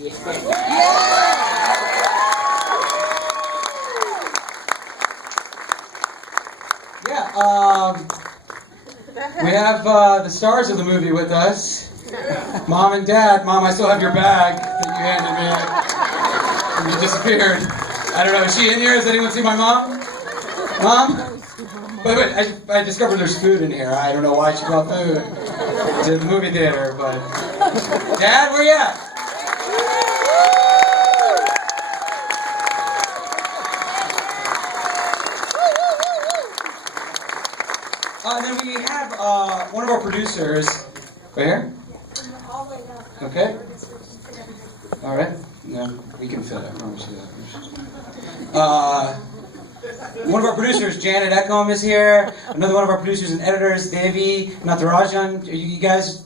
We have the stars of the movie with us. Mom and Dad. Mom, I still have your bag that you handed me. And you disappeared. I don't know, is she in here? Has anyone seen my mom? Mom? Wait, I discovered there's food in here. I don't know why she brought food to the movie theater, but... Dad, where you at? And then we have one of our producers. Right here? Okay. All right. No, we can fit. I promise you that. One of our producers, Janet Eckham, is here. Another one of our producers and editors, Devi Natarajan. Are you guys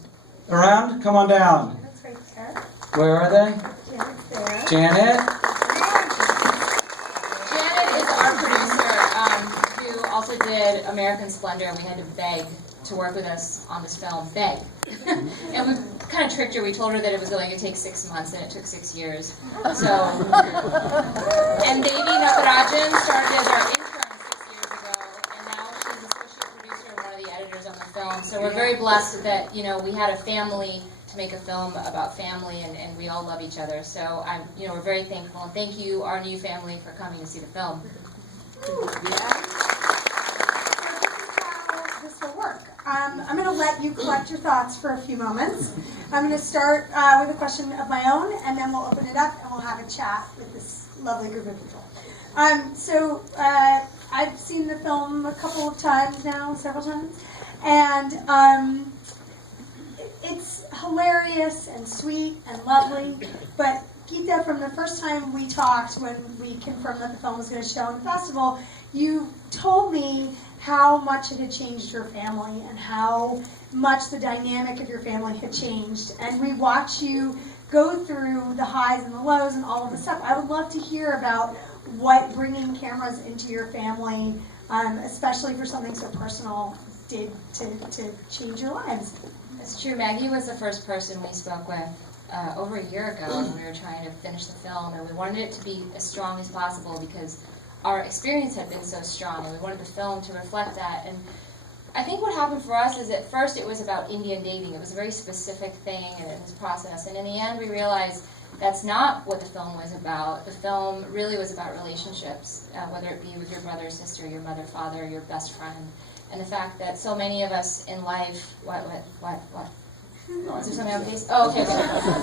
around? Come on down. That's right there. Where are they? Janet's there. Janet. Janet is our producer who also did American Splendor, and we had to beg to work with us on this film. Beg. And we kind of tricked her. We told her that it was going to take 6 months, and it took 6 years. So, and Devi Natarajan started as our intern 6 years ago, and now she's associate producer and one of the editors on the film. So we're very blessed that, we had a family to make a film about family, and we all love each other. So we're very thankful, and thank you, our new family, for coming to see the film. This will work. I'm going to let you collect your thoughts for a few moments. I'm going to start with a question of my own, and then we'll open it up and we'll have a chat with this lovely group of people. I've seen the film a couple of times now, several times, and it's hilarious and sweet and lovely, but Geeta, from the first time we talked when we confirmed that the film was going to show in the festival, you told me how much it had changed your family and how much the dynamic of your family had changed. And we watch you go through the highs and the lows and all of the stuff. I would love to hear about what bringing cameras into your family, especially for something so personal, did to change your lives. It's true. Maggie was the first person we spoke with over a year ago when we were trying to finish the film, and we wanted it to be as strong as possible because our experience had been so strong, and we wanted the film to reflect that. And I think what happened for us is at first it was about Indian dating. It was a very specific thing in this process, and in the end we realized that's not what the film was about. The film really was about relationships, whether it be with your brother, sister, your mother, father, your best friend, and the fact that so many of us in life, what? Is there something on the face? Oh, okay.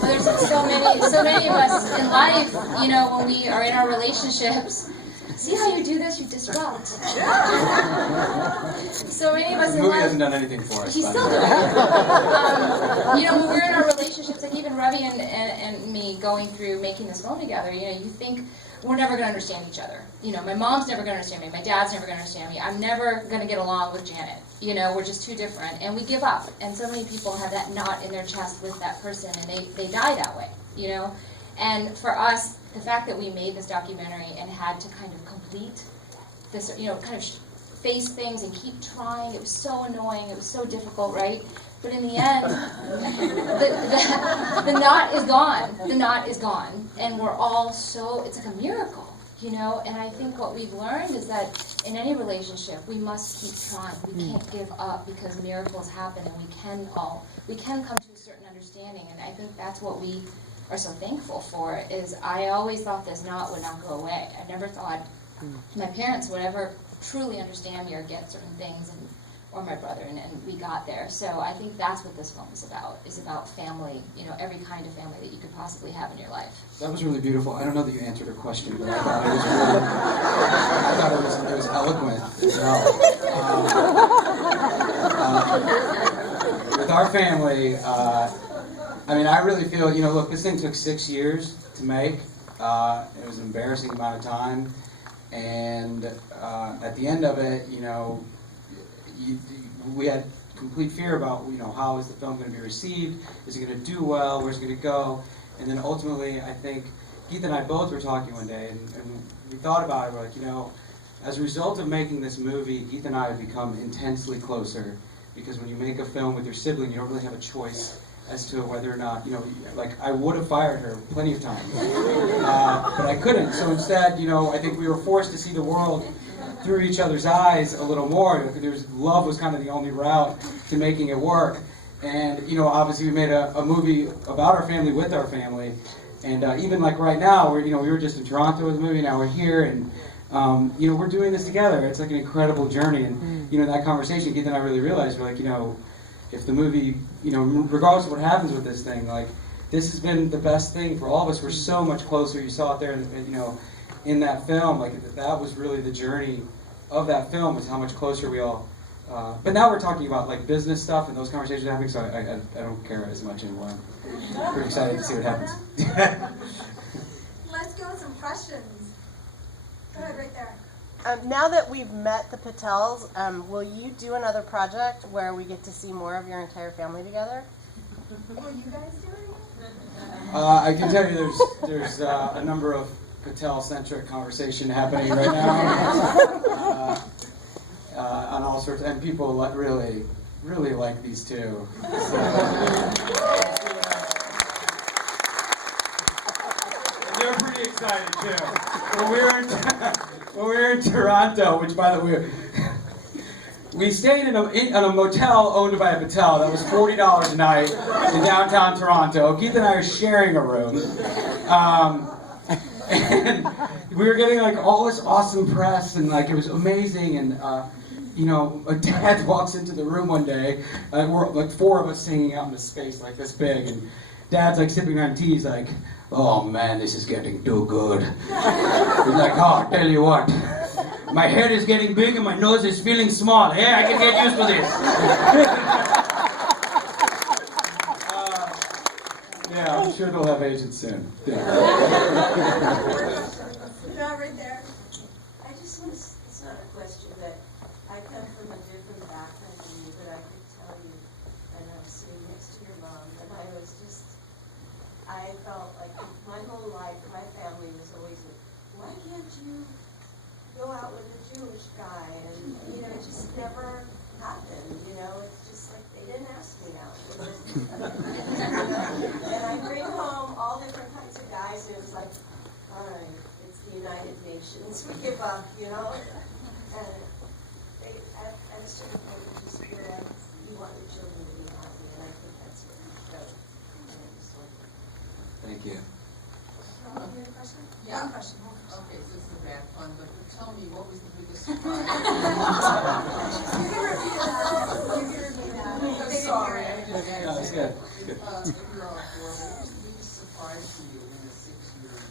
There's so many of us in life, when we are in our relationships. See how you do this? You disrupt. So many of us The in movie life. hasn't done anything for us. He's still doing it. When we're in our relationships, like even Ravi and me going through making this film together, you think we're never going to understand each other. My mom's never going to understand me. My dad's never going to understand me. I'm never going to get along with Janet. We're just too different. And we give up. And so many people have that knot in their chest with that person, and they die that way, And for us, the fact that we made this documentary and had to kind of complete this, kind of face things and keep trying, it was so annoying, it was so difficult, right? But in the end, the knot is gone. The knot is gone. And we're all it's like a miracle, And I think what we've learned is that in any relationship, we must keep trying. We can't give up because miracles happen, and we can come to a certain understanding. And I think that's what we are so thankful for, is I always thought this knot would not go away. I never thought my parents would ever truly understand me or get certain things, or my brother, and we got there. So I think that's what this film is about family, every kind of family that you could possibly have in your life. That was really beautiful. I don't know that you answered her question, but I thought it was eloquent as well. With our family, I really feel, look, this thing took 6 years to make. It was an embarrassing amount of time. And at the end of it, we had complete fear about, how is the film going to be received? Is it going to do well? Where's it going to go? And then ultimately, I think Geeta and I both were talking one day, and we thought about it. We're like, as a result of making this movie, Geeta and I have become intensely closer. Because when you make a film with your sibling, you don't really have a choice as to whether or not, like I would have fired her plenty of times, but I couldn't. So instead, I think we were forced to see the world through each other's eyes a little more. Love was kind of the only route to making it work. And, obviously we made a movie about our family with our family. And even like right now, we were just in Toronto with the movie, now we're here, and we're doing this together. It's like an incredible journey. And, that conversation, Geeta and I really realized, we're like, if the movie, regardless of what happens with this thing, like, this has been the best thing for all of us. We're so much closer. You saw it there, in that film. Like, that was really the journey of that film, was how much closer we all. But now we're talking about like business stuff, and those conversations are happening, so I don't care as much anymore. I'm pretty excited to see what happens. Let's go with some questions. Go ahead, right there. Now that we've met the Patels, will you do another project where we get to see more of your entire family together? Will you guys do it? I can tell you there's a number of Patel-centric conversation happening right now. On all sorts, and people really, really like these two. So, they're pretty excited too. When we were in Toronto, which by the way, we stayed in a motel owned by a Patel that was $40 a night in downtown Toronto. Geeta and I are sharing a room. And we were getting like all this awesome press, and like it was amazing. And a dad walks into the room one day, and we're like four of us singing out into space like this big, and Dad's like sipping on tea. He's like, "Oh man, this is getting too good." He's like, "Oh, I tell you what, my head is getting big and my nose is feeling small. Yeah, I can get used to this." Yeah, I'm sure they'll have agents soon. Yeah. No, right there. I just want to, it's not a question, but I come from a different background than you, but I could tell you, and I'm sitting next to your mom, and I felt like my whole life, my family was always like, why can't you go out with a Jewish guy? And, it just never happened, it's just like, they didn't ask me out. And I bring home all different kinds of guys, and it was like, all right, it's the United Nations, we give up, And at a certain point, you just feel like you want the children to be happy, and I think that's what you showed. Thank you. One question? Yeah. One question. Okay, so this is bad fun, but tell me, what was the biggest surprise? You can repeat that. I'm sorry, I just No, it's good. It's good. if you're off board, what was the biggest surprise to you in the 6 years?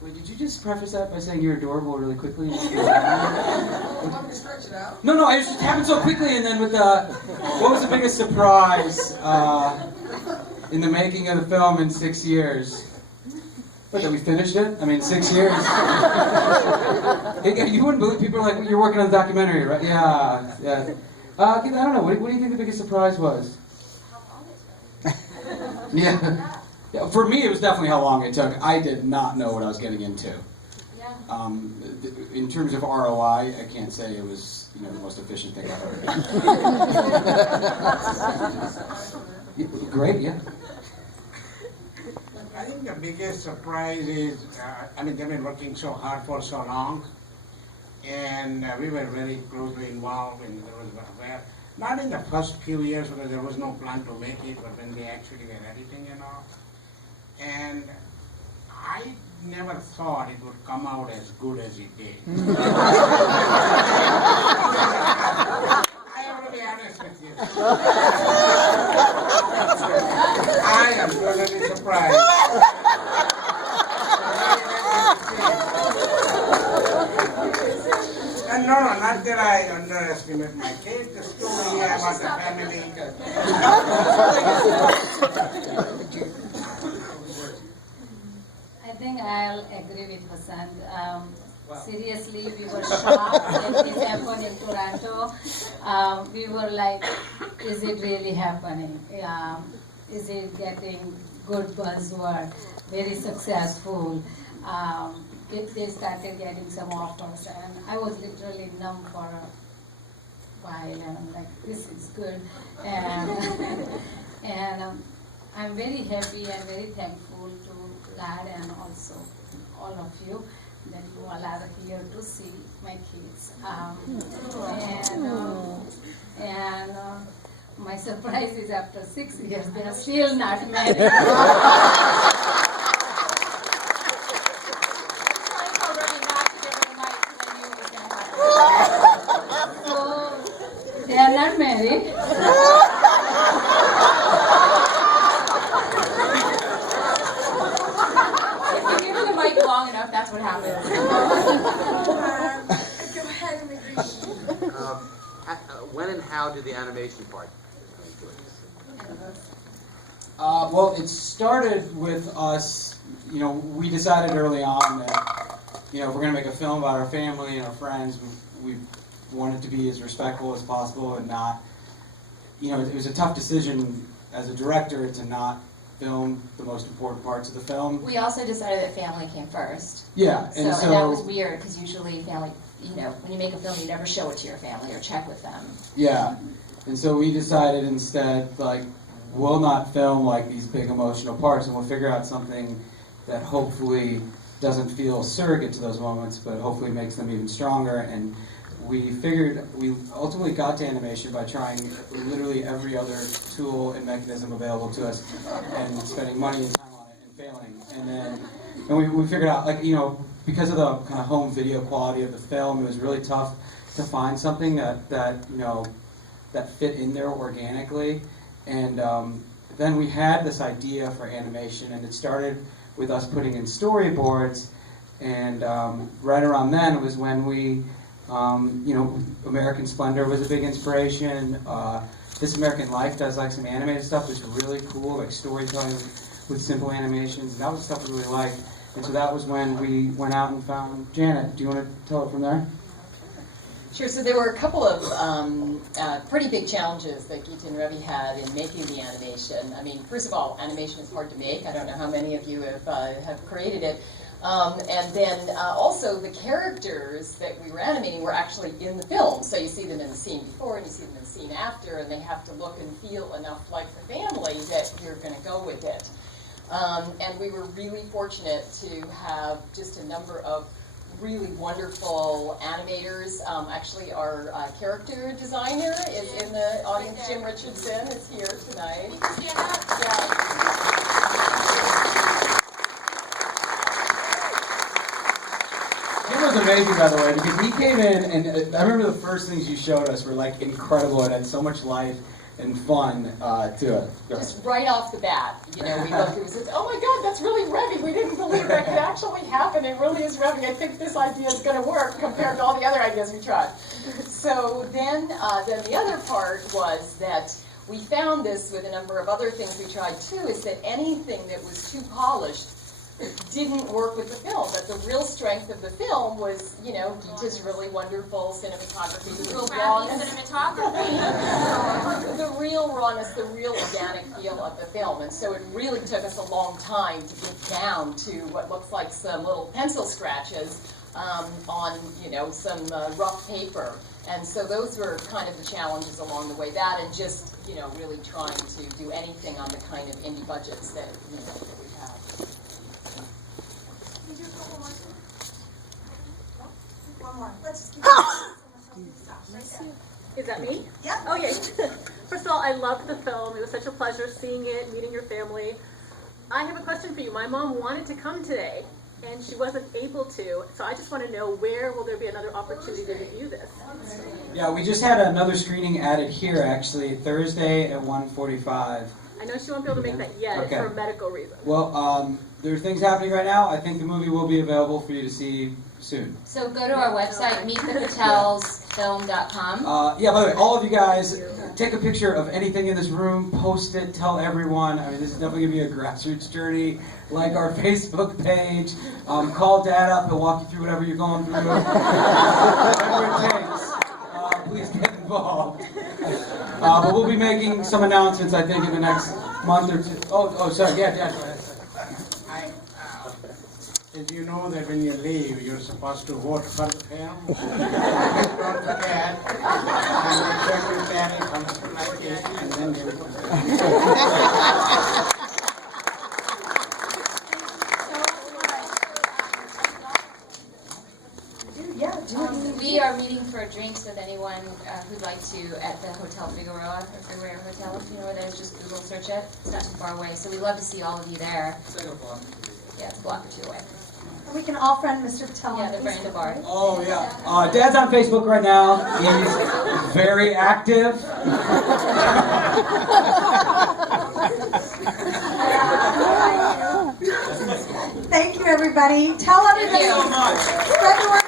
Wait, did you just preface that by saying you're adorable really quickly? Want me to stretch it out? No, it just happened so quickly, and then with what was the biggest surprise in the making of the film in 6 years? What, that we finished it? I mean, 6 years. You wouldn't believe, people are like, you're working on a documentary, right? Yeah. I don't know, what do you think the biggest surprise was? Yeah. For me, it was definitely how long it took. I did not know what I was getting into. Yeah. In terms of ROI, I can't say it was the most efficient thing I've ever done. Great, yeah. I think the biggest surprise is, they've been working so hard for so long, and we were very closely involved, and there was not in the first few years because there was no plan to make it, but when they actually were editing and all. And I never thought it would come out as good as it did. I am really honest with you. I am totally surprised. And no, not that I underestimate my kids, the story about the family. I think I'll agree with Vasant. Seriously, we were shocked when it happened in Toronto. We were like, is it really happening? Is it getting good buzzword, very successful? They started getting some offers, and I was literally numb for a while, and I'm like, this is good. And And I'm very happy and very thankful to Lad and also all of you that you all are here to see my kids. And my surprise is after 6 years, they are still not married. So, they are not married. If you give her the mic long enough, that's what happens. Go ahead and agree. When and how did the animation part? Well, it started with us, we decided early on that, if we're going to make a film about our family and our friends, we wanted to be as respectful as possible and not, it was a tough decision as a director to not film the most important parts of the film. We also decided that family came first. Yeah, And that was weird, because usually family, when you make a film, you never show it to your family or check with them. Yeah, and so we decided instead, we'll not film these big emotional parts, and we'll figure out something that hopefully doesn't feel surrogate to those moments, but hopefully makes them even stronger. And we ultimately got to animation by trying literally every other tool and mechanism available to us, and spending money and time on it and failing. And we figured out, because of the kind of home video quality of the film, it was really tough to find something that fit in there organically. And then we had this idea for animation, and it started with us putting in storyboards. And right around then was when we, American Splendor was a big inspiration. This American Life does some animated stuff that's really cool, storytelling with simple animations. And that was stuff we really liked. And so that was when we went out and found Janet. Do you want to tell it from there? Sure. So there were a couple of pretty big challenges that Geeta and Ravi had in making the animation. I mean, first of all, animation is hard to make. I don't know how many of you have created it. And then also the characters that we were animating were actually in the film. So you see them in the scene before and you see them in the scene after, and they have to look and feel enough like the family that you're going to go with it. And we were really fortunate to have just a number of really wonderful animators. Actually, our character designer is in the audience. Jim Richardson is here tonight. Jim was amazing, by the way, because he came in, and I remember the first things you showed us were incredible and had so much life and fun to it. Just right off the bat, we looked, we said, oh my God, that's really Ravi. We didn't believe that could actually happen. It really is Ravi. I think this idea is going to work compared to all the other ideas we tried. So then the other part was that we found this with a number of other things we tried too, is that anything that was too polished didn't work with the film. But the real strength of the film was, Geeta's really wonderful cinematography, the real rawness, the real rawness, the real organic feel of the film. And so it really took us a long time to get down to what looks like some little pencil scratches on, some rough paper. And so those were kind of the challenges along the way. That and just, really trying to do anything on the kind of indie budgets that, that we have. One more. Let's just keep Is that me? Yep. Okay. First of all, I loved the film. It was such a pleasure seeing it, meeting your family. I have a question for you. My mom wanted to come today, and she wasn't able to. So I just want to know, where will there be another opportunity to view this? Yeah, we just had another screening added here, actually, Thursday at 1:45. I know she won't be able to make that yet. Okay. For medical reasons. Well, there are things happening right now. I think the movie will be available for you to see soon. So go to our website, meetthepatelsfilm.com. Yeah, by the way, all of you guys, take a picture of anything in this room, post it, tell everyone. I mean, this is definitely going to be a grassroots journey. Like our Facebook page. Call Dad up. He'll walk you through whatever you're going through. Whatever it takes. Please get involved. But we'll be making some announcements, I think, in the next month or two. Oh, sorry. Yeah, Dad, go ahead. As you know that when you leave, you're supposed to vote for the film. Don't forget. And the secretary comes to like it, and then they will. We are meeting for drinks with anyone who'd like to at the Hotel Figueroa, or Figueroa Hotel, if you know where that is, just Google search it. It's not too far away, so we'd love to see all of you there. It's like a block. Yeah, it's a block or two away. We can all friend Mr. Patel Yeah, on they're right in the Facebook. bar. Oh, yeah. Dad's on Facebook right now. He's very active. Thank you, everybody. Tell everybody. Thank you. Spread the word.